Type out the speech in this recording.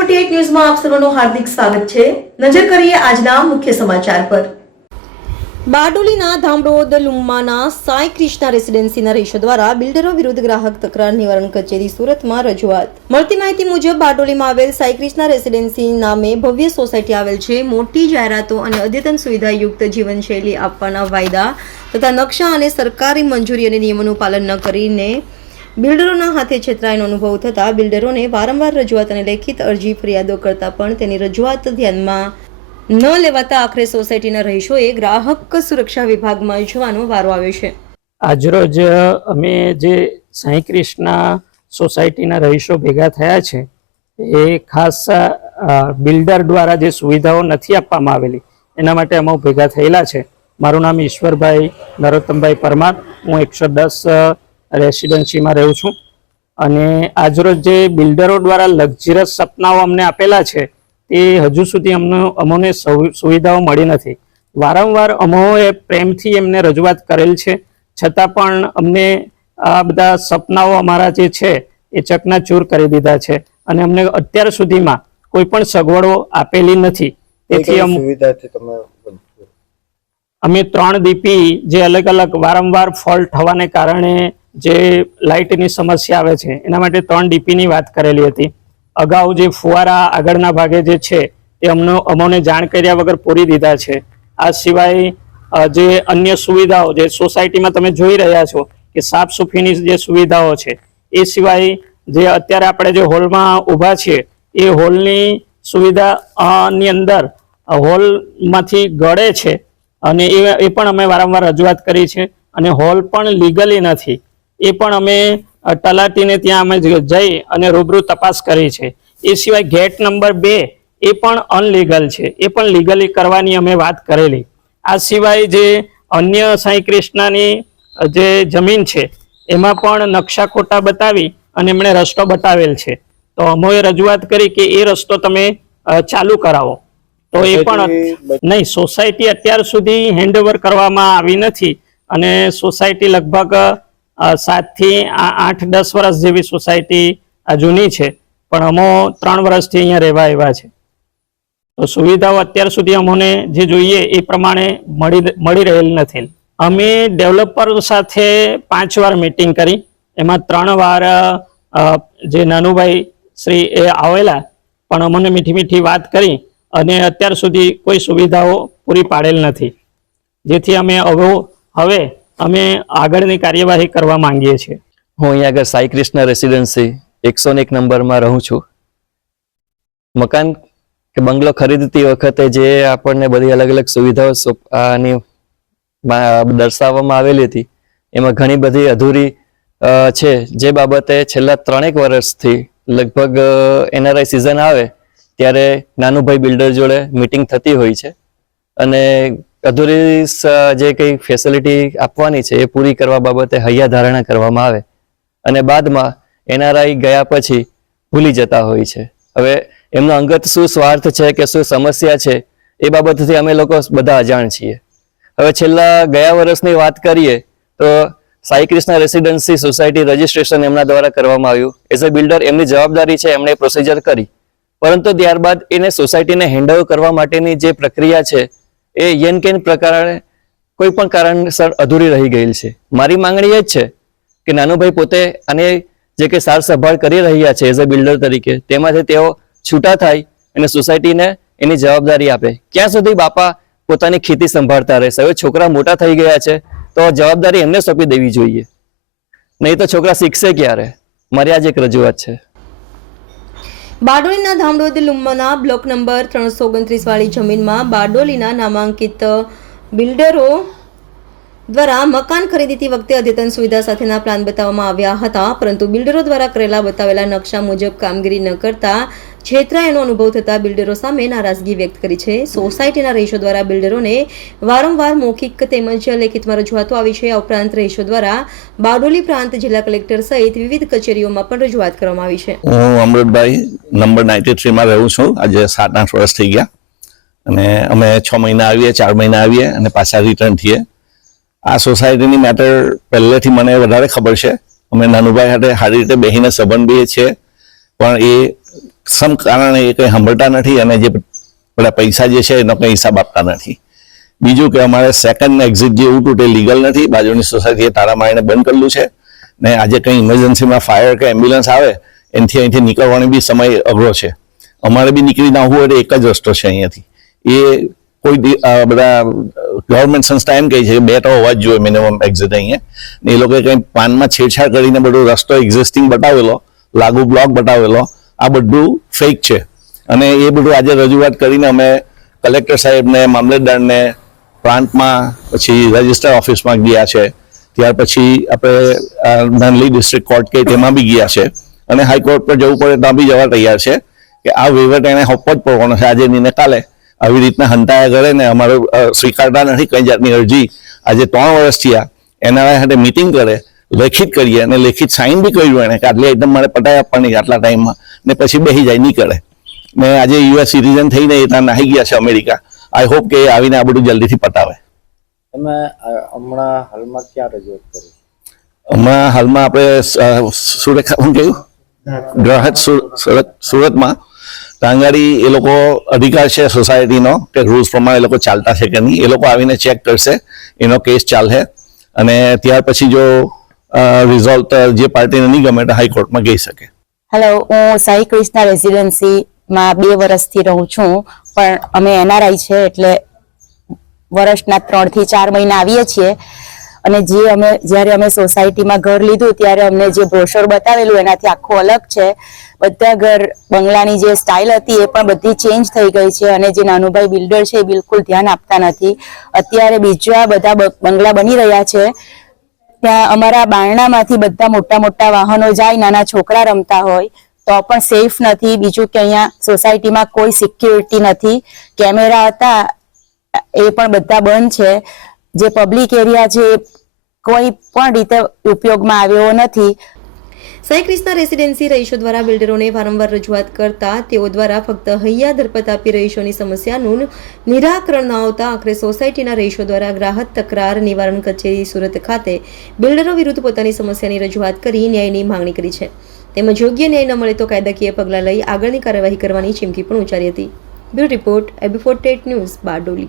Forty ન્યૂઝમાં આપ સર્વનું હાર્દિક સ્વાગત છે. નજર કરીએ આજના મુખ્ય સમાચાર પર. બારડોલીના ધામડોદ લુમ્માના સાંઈ કૃષ્ણા રેસિડેન્સીના રહીશો દ્વારા બિલ્ડરો વિરુદ્ધ ગ્રાહક તકરાર નિવારણ કચેરી સુરતમાં રજૂઆત. મળતી માહિતી મુજબ બારડોલીમાં આવેલ સાંઈ કૃષ્ણા રેસિડેન્સી નામે ભવ્ય સોસાયટી આવેલ છે. મોટી જાહેરાતો અને અદ્યતન સુવિધાયુક્ત જીવનશૈલી આપવાના વાયદા તથા નકશા અને સરકારી મંજૂરી અને નિયમોનું પાલન ન કરીને બિલ્ડરોના હાથે છેતરાયનો અનુભવ થતાં બિલ્ડરોને વારંવાર રજૂઆત અને લેખિત અરજી ફરિયાદો કરતાં પણ તેની રજૂઆત ધ્યાનમાં ન લેવાતા આખરે સોસાયટીના રહીશોએ ગ્રાહક સુરક્ષા વિભાગમાં જવાનો વારો આવ્યો છે. આજરોજ અમે જે સાંઈ કૃષ્ણા સોસાયટીના રહીશો ભેગા થયા છે, એ ખાસ બિલ્ડર દ્વારા જે સુવિધાઓ નથી આપવામાં આવેલી, એના માટે અમે ભેગા થયેલા છે. મારું નામ ઈશ્વરભાઈ નરોત્તમભાઈ પરમાર, હું એકસો દસ રેસિડેન્સીમાં રહું છું. અને આજરોજ જે બિલ્ડરો દ્વારા લક્ઝરિયસ સપનાઓ અમને આપેલા છે તે હજુ સુધી અમને અમોને સુવિધાઓ મળી નથી. વારંવાર અમોએ પ્રેમથી એમને રજૂઆત કરેલ છે. છતાં પણ અમને આ બધા સપનાઓ અમારા જે છે એ ચકનાચૂર કરી દીધા છે. અને અમને અત્યાર સુધીમાં કોઈ પણ સગવડો આપેલી નથી. તેથી સુવિધાથી તમે અમે ત્રણ દીપી જે અલગ અલગ વારંવાર ફોલ્ટ થવાને કારણે જે લાઇટની સમસ્યા આવે છે, એના માટે ત્રણ ડીપીની વાત કરેલી હતી. અગાઉ જે ફુવારા આગળના ભાગે જે છે, એ અમને અમોને જાણ કર્યા વગર પૂરી દીધા છે. આ સિવાય જે અન્ય સુવિધાઓ જે સોસાયટીમાં તમે જોઈ રહ્યા છો કે સાફ સુફીની જે સુવિધાઓ છે, એ સિવાય જે અત્યારે આપણે જે હોલમાં ઊભા છીએ, એ હોલની સુવિધા ની અંદર હોલમાંથી ગળે છે અને એ એ પણ અમે વારંવાર રજૂઆત કરી છે. અને હોલ પણ લીગલી નથી. એ પણ અમે તલાટીને ત્યાં અમે જઈ અને રૂબરૂ તપાસ કરી છે. એ સિવાય ગેટ નંબર બે એ પણ અનલીગલ છે. એ પણ લીગલી કરવાની અમે વાત કરેલી. આ સિવાય જે અન્ય સાંઈ કૃષ્ણની જે જમીન છે, એમાં પણ નકશા ખોટા બતાવી અને એમણે રસ્તો બતાવેલ છે. તો અમોએ રજૂઆત કરી કે એ રસ્તો તમે ચાલુ કરાવો. તો એ પણ નહીં સોસાયટી અત્યાર સુધી હેન્ડઓવર કરવામાં આવી નથી અને સોસાયટી લગભગ સાતથી આઠ દસ વર્ષ જેવી સોસાયટી આ જૂની છે. પણ અમો ત્રણ વર્ષથી અહીંયા રહેવા એવા છે. તો સુવિધાઓ અત્યાર સુધી અમોને જે જોઈએ એ પ્રમાણે મળી મળી રહેલ નથી. અમે ડેવલપર સાથે પાંચ વાર મીટિંગ કરી. એમાં ત્રણ વાર જે નાનુભાઈ શ્રી એ આવેલા. પણ અમને મીઠી મીઠી વાત કરી. અને અત્યાર સુધી કોઈ સુવિધાઓ પૂરી પાડેલ નથી. જેથી અમે હવે હવે અમે આગળની કાર્યવાહી કરવા માંગીએ છીએ. હું અહીંયા આગળ સાઈ કૃષ્ણ રેસિડેન્સી એકસો એક નંબરમાં રહું છું. મકાન કે બંગલો ખરીદતી વખતે જે આપણને બધી અલગ અલગ સુવિધાઓ આની દર્શાવવામાં આવેલી હતી, એમાં ઘણી બધી અધૂરી છે. જે બાબતે છેલ્લા ત્રણેક વર્ષથી લગભગ એનઆરઆઈ સિઝન આવે ત્યારે નાનુભાઈ બિલ્ડર જોડે મિટિંગ થતી હોય છે. અને અધૂરી જે કંઈ ફેસિલિટી આપવાની છે એ પૂરી કરવા બાબતે હૈયા ધારણા કરવામાં આવે. અને બાદમાં એનઆરઆઈ ગયા પછી ભૂલી જતા હોય છે. હવે એમનો અંગત શું સ્વાર્થ છે કે શું સમસ્યા છે એ બાબતથી અમે લોકો બધા અજાણ છીએ. હવે છેલ્લા ગયા વર્ષની વાત કરીએ તો Sai Krishna residency society registration એમના દ્વારા કરવામાં આવ્યું. એઝ અ બિલ્ડર એમની જવાબદારી છે એમણે પ્રોસિજર કરી. પરંતુ ત્યારબાદ એને સોસાયટીને હેન્ડઓવર કરવા માટેની જે પ્રક્રિયા છે, એ યેન કેન પ્રકારે કોઈ પણ કારણસર અધૂરી રહી ગયેલ છે. મારી માંગણી એ જ છે કે નાનુભાઈ પોતે આને જે કે સાર સંભાળ કરી રહ્યા છે એઝ અ બિલ્ડર તરીકે, તેમાંથી તેઓ છૂટા થાય અને સોસાયટીને એની જવાબદારી આપે. ક્યાં સુધી બાપા પોતાની ખેતી સંભાળતા રહેશે? હવે છોકરા મોટા થઈ ગયા છે, તો જવાબદારી એમને સોંપી દેવી જોઈએ. નહીં તો છોકરા શીખશે ક્યારે? મારી આજ એક રજૂઆત છે. બારડોલીના ધામડોદ લુમ્માના બ્લોક નંબર ત્રણસો ઓગણત્રીસ વાળી જમીનમાં બારડોલીના નામાંકિત બિલ્ડરો દ્વારા મકાન ખરીદીતી વખતે અદ્યતન સુવિધા સાથેના પ્લાન બતાવવામાં આવ્યા હતા, પરંતુ બિલ્ડરો દ્વારા કરેલા બતાવેલા નકશા મુજબ કામગીરી ન કરતા છેતરાયાનો અનુભવ થતા બિલ્ડરો સામે નારાજગી વ્યક્ત કરી છે. સોસાયટીના રહીશો દ્વારા બિલ્ડરોને વારંવાર મૌખિક તેમજ લેખિતમાં રજૂઆતો આવી છે. આ ઉપરાંત રહીશો દ્વારા બારડોલી પ્રાંત જિલ્લા કલેક્ટર સહિત વિવિધ કચેરીઓમાં પણ રજૂઆત કરવામાં આવી છે. હું અમૃતભાઈ નંબર નાઇન્ટી થ્રીમાં રહું છું. આજે સાત આઠ વર્ષ થઈ ગયા. અને અમે છ મહિના આવીએ, ચાર મહિના આવીએ અને પાછા રિટર્ન થઈએ. આ સોસાયટીની મેટર પહેલેથી મને વધારે ખબર છે. અમે નાનુભાઈ સાથે સારી રીતે બેહીને સંબંધ બી છે. પણ એ સમ કારણે એ કંઈ સાંભળતા નથી અને જે બધા પૈસા જે છે એનો કંઈ હિસાબ આપતા નથી. બીજું કે અમારે સેકન્ડ એક્ઝિટ જે એવું તે લીગલ નથી, બાજુની સોસાયટીએ તારા મારીને બંધ કરેલું છે ને આજે કંઈ ઇમરજન્સીમાં ફાયર કે એમ્બ્યુલન્સ આવે, એનાથી અહીંથી નીકળવાનો બી સમય અઘરો છે. અમારે બી નીકળી ના હોય એક જ રસ્તો છે અહીંયાથી. એ કોઈ બધા ગવર્મેન્ટ સંસ્થા એમ કહે છે કે બે તો હોવા જ જોઈએ મિનિમમ એક્ઝિટ અહીંયા. ને એ લોકોએ કંઈ પાનમાં છેડછાડ કરીને બધો રસ્તો એક્ઝિસ્ટિંગ બતાવેલો લાગુ બ્લોક બતાવેલો. આ બધું ફેક છે. અને એ બધું આજે રજૂઆત કરીને અમે કલેક્ટર સાહેબને, મામલતદારને, પ્રાંતમાં, પછી રજિસ્ટર ઓફિસમાં ગયા છે. ત્યાર પછી આપણે નાનલી ડિસ્ટ્રિક્ટ કોર્ટ કે તેમાં બી ગયા છે. અને હાઈકોર્ટ પર જવું પડે ત્યાં બી જવા તૈયાર છે કે આ વહીવટ એને હોપો જ પડવાનો છે. આજે ને કાલે. આવી રીતના હંતાયા કરે ને અમારે સ્વીકારતા નથી કઈ જાતની અરજી. આજે ત્રણ વર્ષ થયા. એના સાથે મિટિંગ કરે. લેખિત કરીએ અને લેખિત સાઇન બી કર્યું એને કે આટલી આઈટમ મારે પટાઈ આપવાની આટલા ટાઈમમાં ને પછી બેસી જાય નહીં કરે ને આજે યુએસ સિટીઝન થઈને એ ત્યાં નાહી ગયા છે અમેરિકા. આઈ હોપ કે એ આવીને આ બધું જલ્દીથી પતાવે. તમે હમણાં હાલમાં ક્યાં રજૂઆત કરી હમણાં હાલમાં આપણે સુરત શું કહ્યું? ગ્રાહક સુરત સુરતમાં. ટાંગાડી એ લોકો અધિકાર છે સોસાયટીનો કે રૂલ્સ પ્રમાણે એ લોકો ચાલતા છે કે નહીં. એ લોકો આવીને ચેક કરશે. એનો કેસ ચાલશે. અને ત્યાર પછી જો રિઝોલ્ટ જે પાર્ટીને નહીં ગમે તો હાઈકોર્ટમાં ગઈ શકે. હેલો હું સાઈ ક્રિષ્ના રેસિડેન્સીમાં બે વર્ષથી રહું છું, પણ અમે એનઆરઆઈ છે એટલે વર્ષના ત્રણથી ચાર મહિના આવીએ છીએ. અને જે અમે, જ્યારે અમે સોસાયટીમાં ઘર લીધું, ત્યારે અમને જે બ્રોશર બતાવેલું, એનાથી આખું અલગ છે. બધા ઘર, બંગલાની જે સ્ટાઇલ હતી, એ પણ બધી ચેન્જ થઈ ગઈ છે અને જે નાનુભાઈ બિલ્ડર છે એ બિલકુલ ધ્યાન આપતા નથી. અત્યારે બીજા બધા બંગલા બની રહ્યા છે. ત્યાં અમારા બારણામાંથી બધા મોટા મોટા વાહનો જાય, નાના છોકરા રમતા હોય, તો પણ સેફ નથી. બીજું કે અહીંયા સોસાયટીમાં કોઈ સિક્યુરિટી નથી. કેમેરા હતા, એ પણ બધા બંધ છે. જે પબ્લિક એરિયા છે કોઈ પણ રીતે ઉપયોગમાં આવ્યો નથી સાઈ ક્રિષ્ના રેસિડેન્સી રહીશો દ્વારા બિલ્ડરોને વારંવાર રજૂઆત કરતા તેઓ દ્વારા ફક્ત હૈયા ધરપત આપી રહીશોની સમસ્યાનું નિરાકરણ ન આવતા આખરે સોસાયટીના રહીશો દ્વારા ગ્રાહક તકરાર નિવારણ કચેરી સુરત ખાતે બિલ્ડરો વિરુદ્ધ પોતાની સમસ્યાની રજૂઆત કરી ન્યાયની માંગણી કરી છે. તેમજ યોગ્ય ન્યાય ન મળે તો કાયદાકીય પગલાં લઈ આગળની કાર્યવાહી કરવાની ચીમકી પણ ઉચ્ચારી હતી. બ્યુરો રિપોર્ટ એબી ફોર્ટેટ ન્યૂઝ બારડોલી.